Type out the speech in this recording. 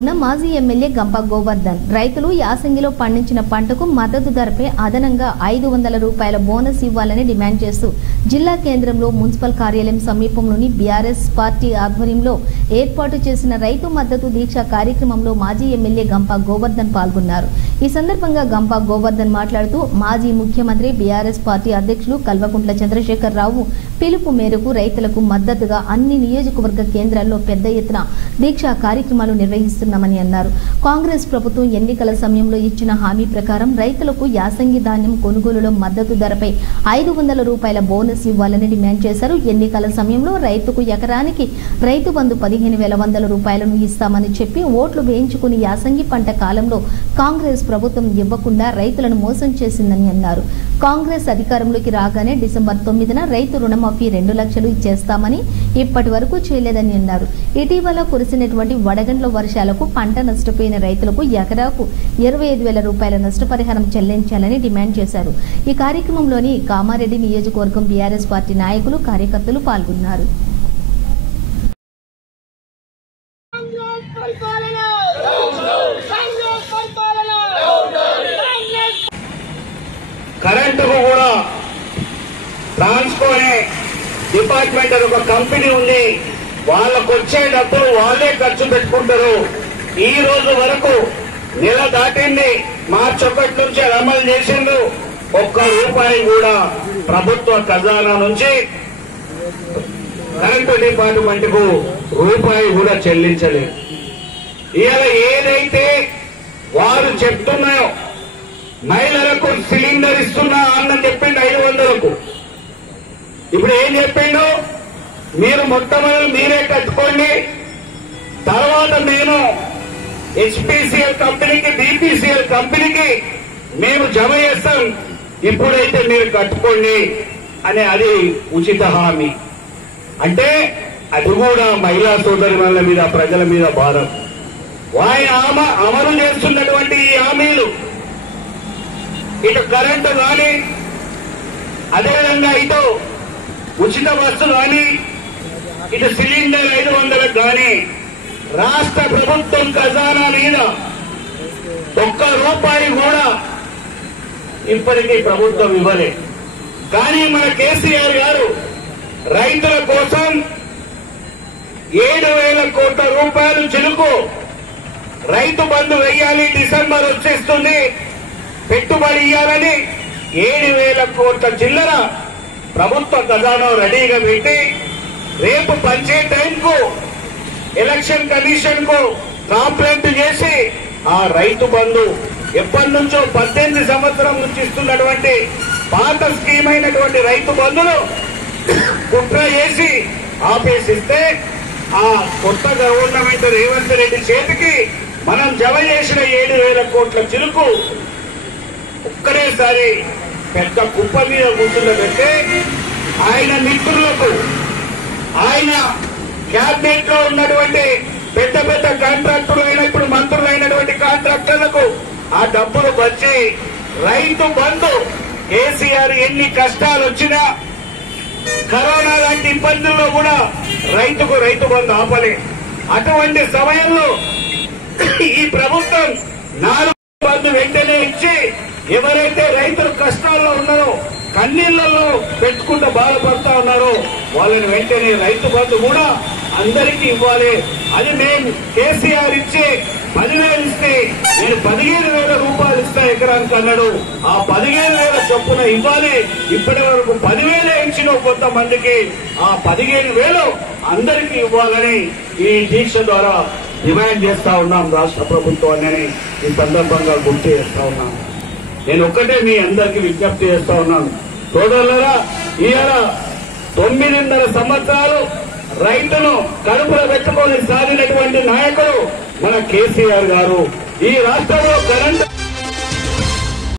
మాజీ ఎమ్మెల్యే గంప గోవర్ధన్ రైతులు యాసంగిలో పండించిన పంటకు మద్దతు ధరపై అదనంగా 500 రూపాయల బోనస్ ఇవ్వాలని డిమాండ్ చేస్తూ జిల్లా కేంద్రంలో మున్సిపల్ కార్యాలయం సమీపంలోని బీఆర్ఎస్ పార్టీ ఆధ్వర్యంలో ఏర్పాటు చేసిన రైతు మద్దతు దీక్ష కార్యక్రమంలో మాజీ ఎమ్మెల్యే గంప గోవర్ధన్ పాల్గొన్నారు। ఈ సందర్భంగా గంప గోవర్ధన్ మాట్లాడుతూ మాజీ ముఖ్యమంత్రి బీఆర్ఎస్ పార్టీ అధ్యక్షులు కల్వకుంట్ల చంద్రశేఖర్ రావు పిలుపు మేరకు రైతులకు మద్దతుగా అన్ని నియోజకవర్గ కేంద్రాల్లో పెద్ద ఎత్తున దీక్ష కార్యక్రమాలు నిర్వహిస్తున్నామని అన్నారు। కాంగ్రెస్ ప్రభుత్వం ఎన్నికల సమయంలో ఇచ్చిన హామీ ప్రకారం రైతులకు యాసంగి ధాన్యం కొనుగోలులో మద్దతు ధరపై 500 రూపాయల బోనస్ ఇవ్వాలని డిమాండ్ చేశారు। ఎన్నికల సమయంలో రైతుకు ఎకరానికి రైతు బంధు 15,100 రూపాయలను ఇస్తామని చెప్పి ఓట్లు వేయించుకుని యాసంగి పంట కాలంలో కాంగ్రెస్ ప్రభుత్వం ఇవ్వకుండా రైతులను మోసం చేసిందని అన్నారు। కాంగ్రెస్ అధికారంలోకి రాగానే డిసెంబర్ 9న రైతు రుణమాఫీ 2 లక్షలు ఇచ్చేస్తామని ఇప్పటి వరకు చేయలేదని అన్నారు। ఇటీవల కురిసినటువంటి వడగండ్ల వర్షాలకు పంట నష్టపోయిన రైతులకు ఎకరాకు 25,000 రూపాయల నష్టపరిహారం చెల్లించాలని డిమాండ్ చేశారు। ఈ కార్యక్రమంలోని కామారెడ్డి నియోజకవర్గం బీఆర్ఎస్ పార్టీ నాయకులు కార్యకర్తలు పాల్గొన్నారు। కరెంటుకు కూడా ట్రాన్స్కోనే డిపార్ట్మెంట్ అని ఒక కంపెనీ ఉంది, వాళ్ళకు వచ్చే డబ్బులు వాళ్ళే ఖర్చు పెట్టుకుంటారు। ఈ రోజు వరకు నెల దాటింది, మార్చి 1 నుంచి అమలు చేసిండ్రు। 1 రూపాయి కూడా ప్రభుత్వ ఖజానా నుంచి కరెంటు డిపార్ట్మెంట్ కు రూపాయి కూడా చెల్లించలేదు। ఇవాళ ఏదైతే వారు చెప్తున్నాయో మహిళలకు సిలిండర్ ఇస్తున్నా అన్న చెప్పిండు 500కు, ఇప్పుడు ఏం చెప్పిండు, మీరు మొట్టమొదటి మీరే కట్టుకోండి, తర్వాత మేము హెచ్పిసిఎల్ కంపెనీకి బీపీసీఎల్ కంపెనీకి మేము జమ చేస్తాం, ఇప్పుడైతే మీరు కట్టుకోండి అని అది ఉచిత హామీ। అంటే అది కూడా మహిళా సోదరుల మీద ప్రజల మీద భారం। ఆయన అమలు చేస్తున్నటువంటి ఈ హామీలు ఇటు కరెంటు కానీ, అదేవిధంగా ఇటు ఉచిత బస్సు కానీ, ఇటు సిలిండర్ 500 కానీ రాష్ట్ర ప్రభుత్వం ఖజానా మీద 1 రూపాయి కూడా ఇప్పటికీ ప్రభుత్వం ఇవ్వలేదు। కానీ మన కేసీఆర్ గారు రైతుల కోసం 7,000 కోట్ల రూపాయలు చిలుకు రైతు బంధు వెయ్యాలి, డిసెంబర్ వచ్చేస్తుంది, పెట్టుబడి ఇవ్వాలని 7,000 కోట్ల చిల్లర ప్రభుత్వ ఖజానా రెడీగా పెట్టి రేపు పంచే టైంకు ఎలక్షన్ కమిషన్ కు కంప్లైంట్ చేసి ఆ రైతు బంధు ఎప్పటి నుంచో 18 సంవత్సరం నుంచి ఇస్తున్నటువంటి పాత స్కీమ్ అయినటువంటి రైతు బంధును కుట్ర చేసి ఆపేసిస్తే ఆ కొత్త గవర్నమెంట్ రేవంత్ రెడ్డి చేతికి మనం జమ చేసిన 7,000 కోట్ల చిలుకు ఒక్కడేసారి పెద్ద కుప్ప మీద కూర్చున్నట్టే ఆయన మిత్రులకు, ఆయన క్యాబినెట్ లో ఉన్నటువంటి పెద్ద పెద్ద కాంట్రాక్టర్లైన ఇప్పుడు మంత్రులైనటువంటి కాంట్రాక్టర్లకు ఆ డబ్బులు వచ్చి రైతు బంధు కేసీఆర్ ఎన్ని కష్టాలు వచ్చినా కరోనా లాంటి ఇబ్బందుల్లో కూడా రైతుకు రైతు బంధు ఆపలే। అటువంటి సమయంలో ఈ ప్రభుత్వం 4 బంధు వెంటనే ఇచ్చి ఎవరైతే రైతులు కష్టాల్లో ఉన్నారో, కన్నీళ్లలో పెట్టుకుంటూ బాధపడతా ఉన్నారో వాళ్ళని వెంటనే రైతు బంధు కూడా అందరికీ ఇవ్వాలి। అది మేము కేసీఆర్ ఇచ్చి 10,000 ఇస్తే నేను 15,000 రూపాయలు ఇస్తా ఎకరానికి అన్నాడు, ఆ 15,000 చొప్పున ఇవ్వాలి। ఇప్పటి వరకు 10,000 ఇచ్చిన కొంతమందికి ఆ 15,000 అందరికీ ఇవ్వాలని ఈ దీక్ష ద్వారా డిమాండ్ చేస్తా ఉన్నాం రాష్ట్ర ప్రభుత్వాన్ని ఈ సందర్భంగా గుర్తు చేస్తా ఉన్నాను। నేను ఒక్కటే మీ అందరికీ విజ్ఞప్తి చేస్తా ఉన్నాను, సోదరులారా, ఇవాళ 9.5 సంవత్సరాలు రైతును కడుపులో పెట్టుకొని సాగినటువంటి నాయకుడు మన కేసీఆర్ గారు। ఈ రాష్ట్రంలో కరెంటు